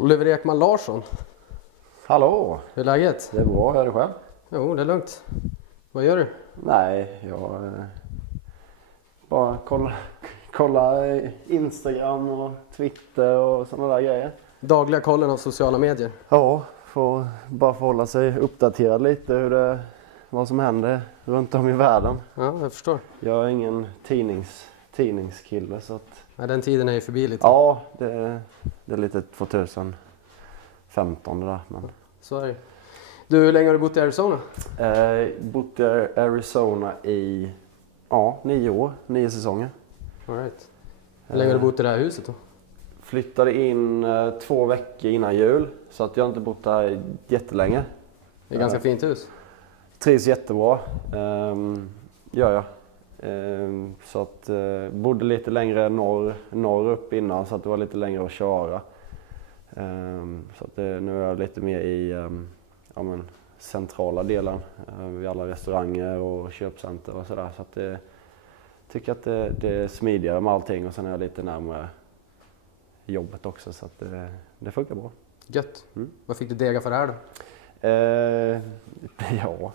Oliver Ekman Larsson. Hallå! Hur är läget? Det är bra, är det själv? Jo, det är lugnt. Vad gör du? Nej, jag bara kolla Instagram och Twitter och sådana där grejer. Dagliga kollen av sociala medier. Ja, får bara hålla sig uppdaterad lite vad som händer runt om i världen. Ja, jag förstår. Jag är ingen tidningskille så att... Nej, den tiden är ju förbi lite. Ja, det är lite 2015 det där. Men... Så är det. Du, hur länge har du bott i Arizona? Bott i Arizona i 9 år, 9 säsonger. All right. Hur länge har du bott i det här huset då? Flyttade in 2 veckor innan jul, så att jag inte bott där jättelänge. Det är ett ganska fint hus. Trivs jättebra, gör jag. Så att bodde lite längre norr upp innan, så att det var lite längre att köra. Så att nu är jag lite mer i centrala delen, vid alla restauranger och köpcenter och sådär. Så att tycker att det är smidigare med allting, och sen är jag lite närmare jobbet också, så att det funkar bra. Gött. Vad fick du dega för det här då?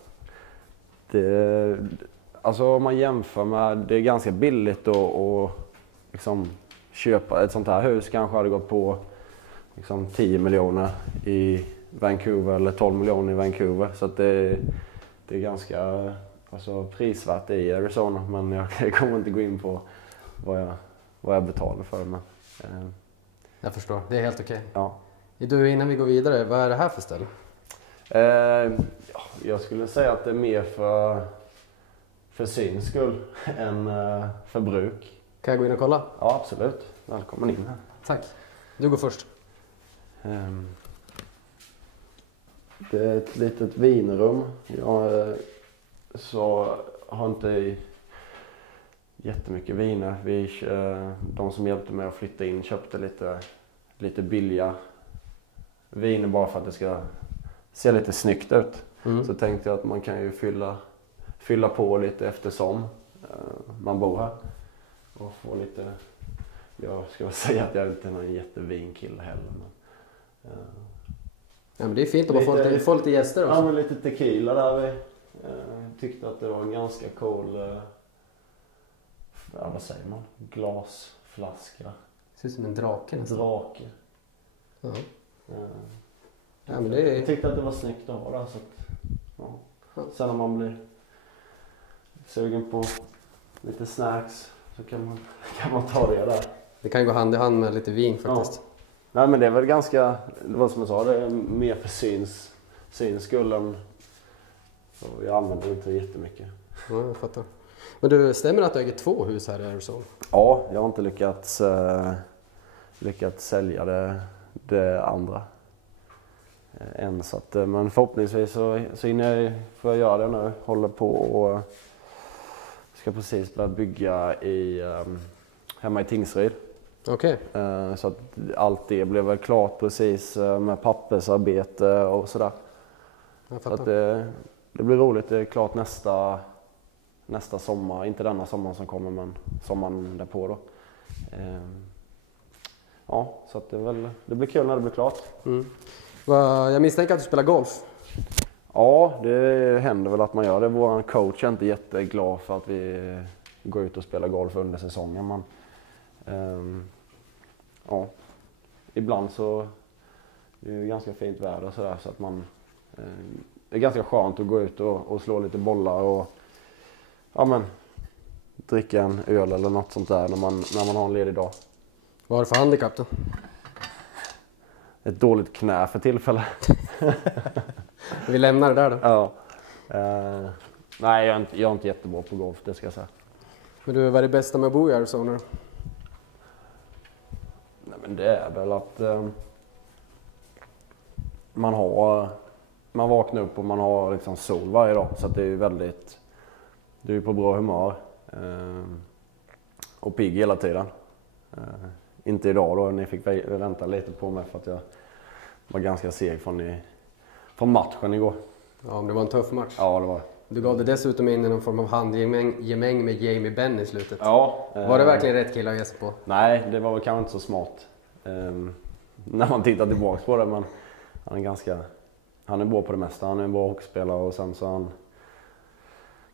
Alltså om man jämför med, det är ganska billigt att liksom köpa ett sånt här hus. Kanske hade gått på liksom 10 miljoner i Vancouver eller 12 miljoner i Vancouver. Så att det är ganska prisvärt i Arizona, men jag kommer inte gå in på vad jag betalar för. Men, jag förstår, det är helt okej. Ja. Du, innan vi går vidare, vad är det här för ställe? Jag skulle säga att det är mer för syns skull än för bruk. Kan jag gå in och kolla? Ja, absolut. Välkommen in här. Tack. Du går först. Det är ett litet vinrum. Jag har inte jättemycket viner. De som hjälpte mig att flytta in köpte lite billiga viner bara för att det ska se lite snyggt ut. Så tänkte jag att man kan ju fylla på lite eftersom man bor här. Och få lite... Jag ska väl säga att jag inte är någon jättevinkille heller. Men, ja, men det är fint att få lite gäster också. Ja, men lite tequila där. Vi tyckte att det var en ganska cool... vad säger man? Glasflaska. Ser ut som en drake nästan. Drake. Ja. Ja, men det är... Jag tyckte att det var snyggt att ha där. Så att, ja. Sen när man blir sugen på lite snacks så kan man ta det där. Det kan ju gå hand i hand med lite vin faktiskt. Ja. Nej, men det är väl ganska, vad som jag sa, det är mer för syns skull än, så jag använder inte jättemycket. Ja, jag fattar. Men du, stämmer att du äger 2 hus här i Arizona? Ja, jag har inte lyckats sälja det andra än, så att, men förhoppningsvis så får jag göra det nu. Håller på och ska precis börja bygga hemma i Tingsryd. Okej. Så att allt det blev väl klart precis med pappersarbete och sådär. Så att det blir roligt. Det är klart nästa sommar. Inte denna sommaren som kommer, men sommaren därpå då. Ja, så att det blir kul när det blir klart. Jag misstänker att du spelar golf. Ja, det händer väl att man gör det. Vår coach är inte jätteglad för att vi går ut och spelar golf under säsongen. Men, ja, ibland så det är det ganska fint väder sådär, så att det är ganska skönt att gå ut och slå lite bollar och dricka en öl eller något sånt där när man har en ledig dag. Vad har du för handikapp då? Ett dåligt knä för tillfället. Vi lämnar det där då. Ja. Nej, jag är inte jättebra på golf, det ska jag säga. Men du, vad är det bästa med att bo i Arizona? Nej, men det är väl att man vaknar upp och man har liksom sol varje dag, så att det är väldigt, du är på bra humör och pigg hela tiden. Inte idag då, ni fick vänta lite på mig för att jag var ganska seg från matchen igår. Ja, men det var en tuff match. Ja, det var. Du gav det dessutom in i någon form av handgemäng med Jamie Benn i slutet. Ja. Var det verkligen rätt kille att ge sig på? Nej, det var väl kanske inte så smart. när man tittar tillbaka på det. Men han är bra på det mesta. Han är en bra hockeyspelare och sen så är han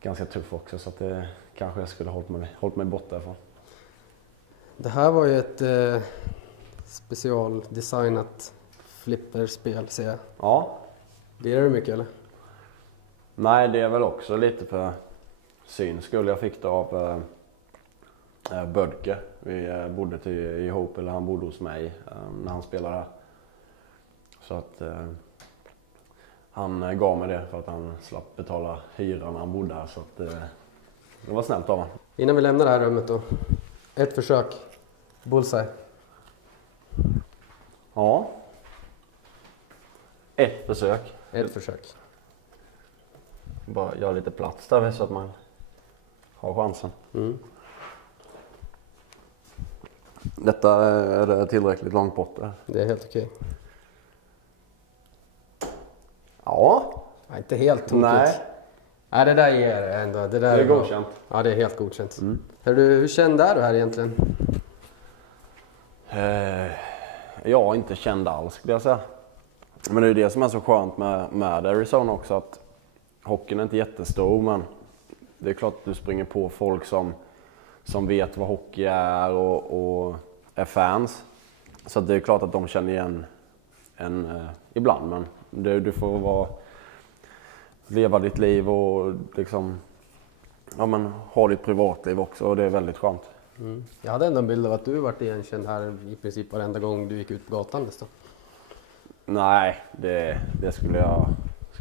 ganska tuff också. Så att det kanske jag skulle hållit mig borta ifrån. Det här var ju ett specialdesignat flipperspel, ser jag. Ja. Lirar du mycket eller? Nej, det är väl också lite för syns skull. Jag fick det av Bödke. Vi bodde ihop, eller han bodde hos mig när han spelade här. Så att han gav mig det för att han slapp betala hyran när han bodde här. Så att det var snällt av honom. Innan vi lämnar det här rummet då. Ett försök. Bullseye. Ja. Ett försök. Ett försök. Bara göra lite plats där så att man har chansen. Mm. Detta är det tillräckligt långt bort där. Det är helt okej. Ja. Nej, inte helt tokigt. Nej, det där ger det ändå. Det där är godkänt. Ja, det är helt godkänt. Hur känd är du här egentligen? Jag är inte känd alls, skulle jag säga. Men det är det som är så skönt med Arizona också, att hockeyn är inte jättestor, men det är klart att du springer på folk som vet vad hockey är och är fans. Så det är klart att de känner igen en ibland, men du får leva ditt liv och liksom, ha ditt privatliv också, och det är väldigt skönt. Mm. Jag hade ändå en bild av att du varit igenkänd här i princip varenda gång du gick ut på gatan nästan. Nej, det skulle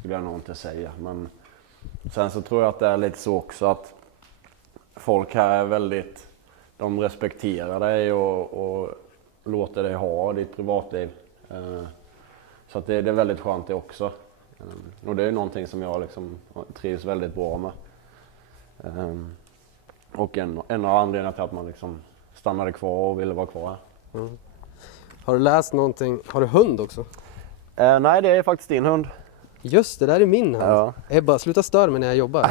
jag nog inte säga. Men sen så tror jag att det är lite så också att folk här är väldigt, de respekterar dig och låter dig ha ditt privatliv. Så att det är väldigt skönt det också. Och det är någonting som jag liksom trivs väldigt bra med. Och en av anledningarna till att man liksom stannade kvar och ville vara kvar här. Mm. Har du läst någonting? Har du hund också? Nej, det är faktiskt din hund. Just det, där är min hund. Ja. Ebba, sluta störa mig när jag jobbar.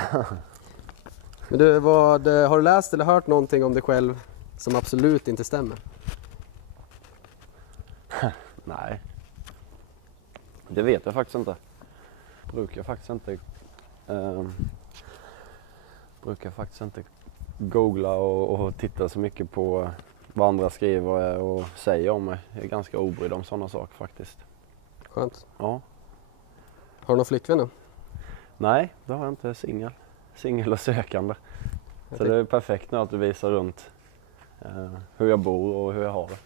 Men du, har du läst eller hört någonting om dig själv som absolut inte stämmer? Nej. Det vet jag faktiskt inte. Brukar faktiskt inte googla och titta så mycket på vad andra skriver och säger om mig. Jag är ganska obrydd om sådana saker faktiskt. Skönt. Ja. Har du någon flickvän då? Nej, det har jag inte. Singel och sökande. Så det är perfekt nu att du visar runt hur jag bor och hur jag har det.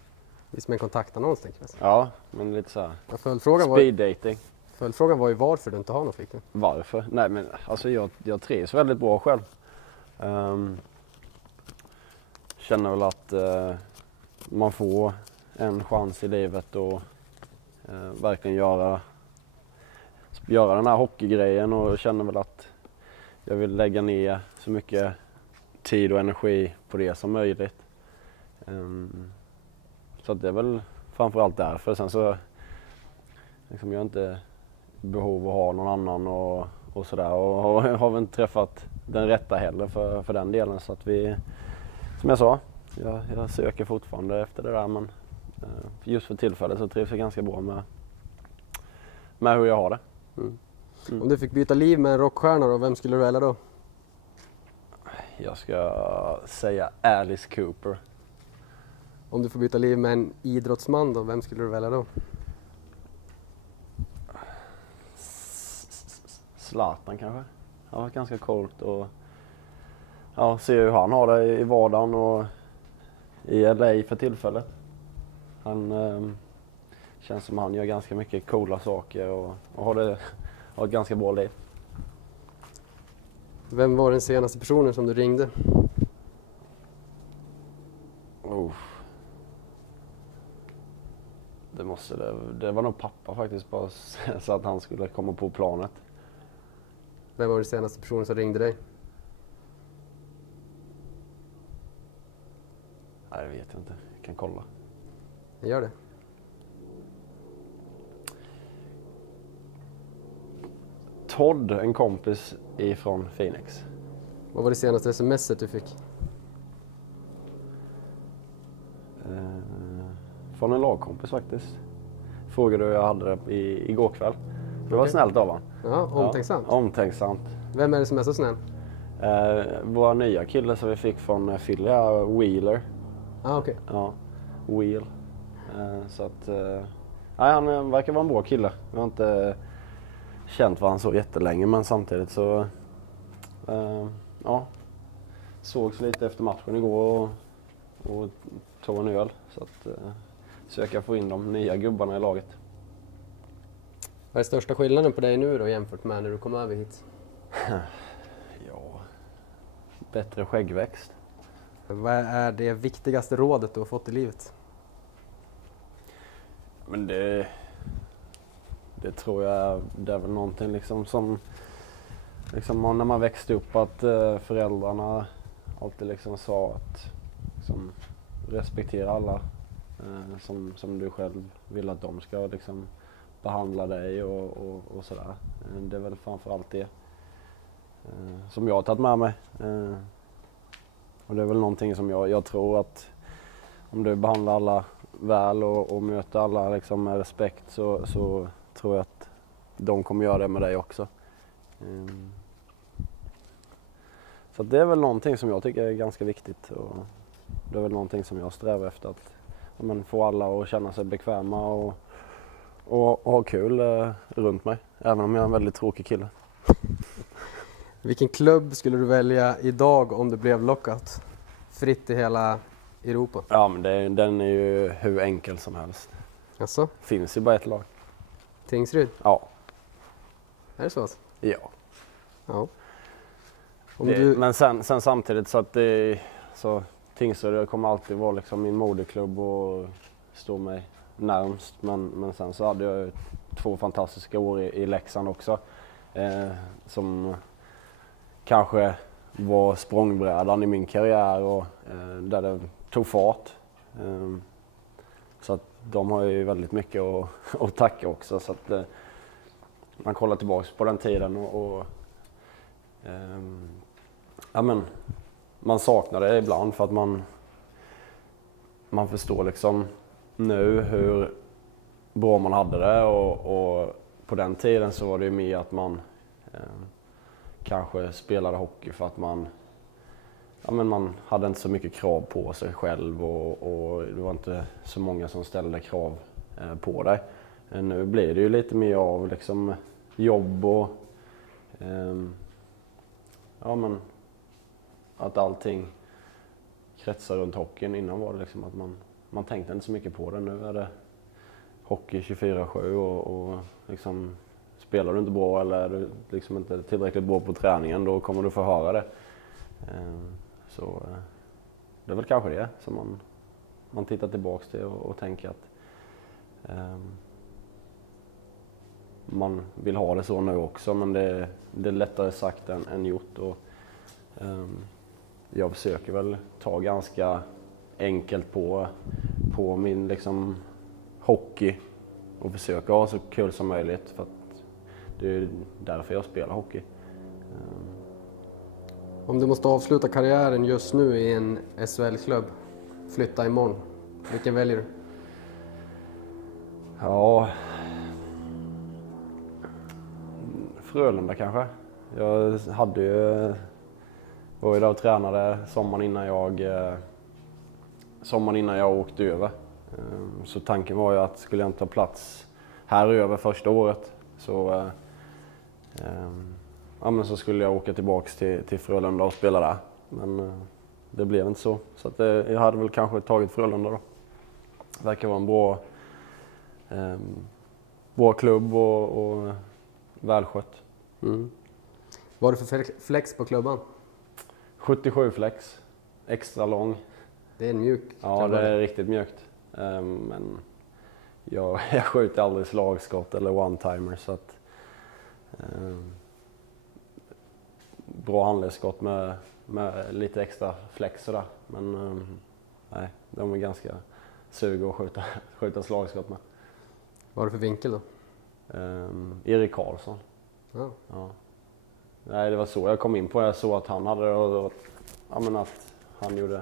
Det är som en kontaktannons, tänker jag. Ja, men lite så här. Följdfrågan dating. Följdfrågan var ju varför du inte har någon flickvän. Varför? Nej, men alltså jag trivs väldigt bra själv. Känner väl att man får en chans i livet och verkligen göra den här hockeygrejen, och känner väl att jag vill lägga ner så mycket tid och energi på det som möjligt. Så det är väl framförallt därför. Sen så liksom, jag har inte behov av att ha någon annan och sådär, och har väl inte träffat den rätta heller för den delen, så att vi, som jag sa, jag söker fortfarande efter det där, men just för tillfället så trivs jag ganska bra med hur jag har det. Om du fick byta liv med en rockstjärna då, vem skulle du välja då? Jag ska säga Alice Cooper. Om du får byta liv med en idrottsman då, vem skulle du välja då? Zlatan kanske. Han var ganska coolt och se hur han har det i vardagen och i LA för tillfället. Han känns som han gör ganska mycket coola saker och har ett ganska bra liv. Vem var den senaste personen som du ringde? Det var nog pappa faktiskt, bara så att han skulle komma på planet. Vem var den senaste personen som ringde dig? Nej, jag vet inte. Jag kan kolla. Jag gör det. Todd, en kompis ifrån Phoenix. Vad var det senaste smset du fick? Från en lagkompis faktiskt. frågade hur jag hade det igår kväll. Det var snällt av honom. Ja, omtänksamt. Ja, omtänksamt. Vem är det som är så snäll? Våra nya kille som vi fick från Filia, Wheeler. Okej. Ja, Wheel. Så att... nej, han verkar vara en bra kille. Jag har inte känt varandra så jättelänge, men samtidigt så... ja, sågs lite efter matchen igår och tog en öl. Så att försöka få in de nya gubbarna i laget. Vad är största skillnaden på dig nu då jämfört med när du kom över hit? Ja, bättre skäggväxt. Vad är det viktigaste rådet du har fått i livet? Men det tror jag, det är väl någonting liksom som liksom när man växte upp, att föräldrarna alltid liksom sa att liksom, respektera alla som du själv vill att de ska liksom behandla dig och sådär. Det är väl framförallt det som jag har tagit med mig. Och det är väl någonting som jag tror att om du behandlar alla väl och möter alla liksom med respekt så tror jag att de kommer göra det med dig också. Så det är väl någonting som jag tycker är ganska viktigt, och det är väl någonting som jag strävar efter, att man får alla att känna sig bekväma och ha kul runt mig, även om jag är en väldigt tråkig kille. Vilken klubb skulle du välja idag om det blev lockout? Fritt i hela Europa. Ja, men den är ju hur enkel som helst. Alltså? Finns ju bara ett lag. Tingsryd? Ja. Är det så? Ja. Ja. Men sen samtidigt så att så Tingsryd kommer alltid vara liksom min moderklubb och stå mig närmst. Men sen så hade jag 2 fantastiska år i Leksand också. Som kanske var språngbrädan i min karriär och där det tog fart. Så att de har ju väldigt mycket att tacka också. Så att man kollar tillbaka på den tiden och ja, men man saknar det ibland, för att man förstår liksom nu hur bra man hade det, och på den tiden så var det ju mer att man kanske spelade hockey för att man hade inte så mycket krav på sig själv, och det var inte så många som ställde krav på dig. Nu blir det ju lite mer av liksom jobb och ja, men att allting kretsar runt hockeyn. Innan var det liksom att man tänkte inte så mycket på det. Nu är det hockey 24/7 och liksom, spelar du inte bra eller är du liksom inte tillräckligt bra på träningen, då kommer du få höra det. Så det är väl kanske det som man tittar tillbaks till och tänker att man vill ha det så nu också, men det är lättare sagt än gjort. Och jag försöker väl ta ganska enkelt på min liksom hockey och försöka ha så kul som möjligt, för att det är därför jag spelar hockey. Om du måste avsluta karriären just nu i en SHL-klubb, flytta imorgon, vilken väljer du? Ja, Frölunda kanske. Jag var ju där och tränade sommaren innan jag åkte över. Så tanken var ju att skulle jag inte ta plats här över första året så så skulle jag åka tillbaks till Frölunda och spela där. Men det blev inte så. Så att jag hade väl kanske tagit Frölunda då. Det verkar vara en bra klubb och välskött. Mm. Vad är det för flex på klubban? 77 flex. Extra lång. Det är en mjuk. Ja, det är riktigt mjukt. Men jag skjuter aldrig slagskott eller one-timer, så att bra handledsskott med lite extra flex sådär. Men nej, de är ganska suga att skjuta slagskott med. Vad är det för vinkel då? Erik Karlsson. Ja. Ja. Nej, det var så jag kom in på det. Jag såg att han hade det och att han gjorde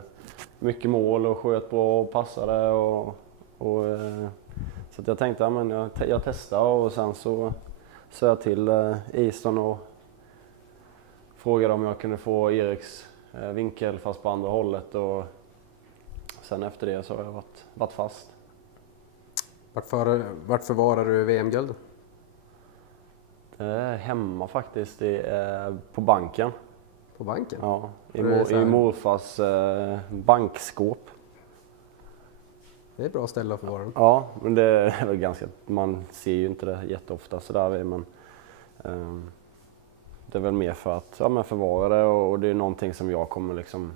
mycket mål och sköt bra och passade och Så att jag tänkte att jag testar och sen så sa jag till Easton och frågade om jag kunde få Eriks vinkel fast på andra hållet. Och sen efter det så har jag varit fast. Vart förvarar du VM-guld? Hemma faktiskt, på banken. På banken? Ja, i morfars bankskåp. Det är ett bra ställe att förvara den. Ja, men det är väl ganska, man ser ju inte det jätteofta sådär, men det är väl mer för att förvara det, och det är någonting som jag kommer liksom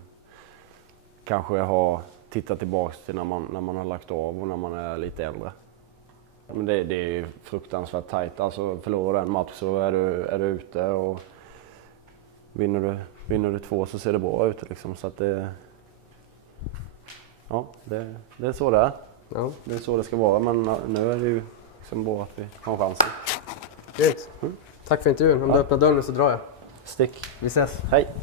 kanske ha tittat tillbaks till när man har lagt av och när man är lite äldre. Men det är ju fruktansvärt tajt. Alltså förlorar en match så är du ute, och vinner du 2 så ser det bra ut liksom. Så att det är så det är. Ja. Det är så det ska vara, men nu är det ju liksom bra att vi har chansen. Tack för intervjun. Om du öppnar dörren så drar jag. Stick. Vi ses. Hej.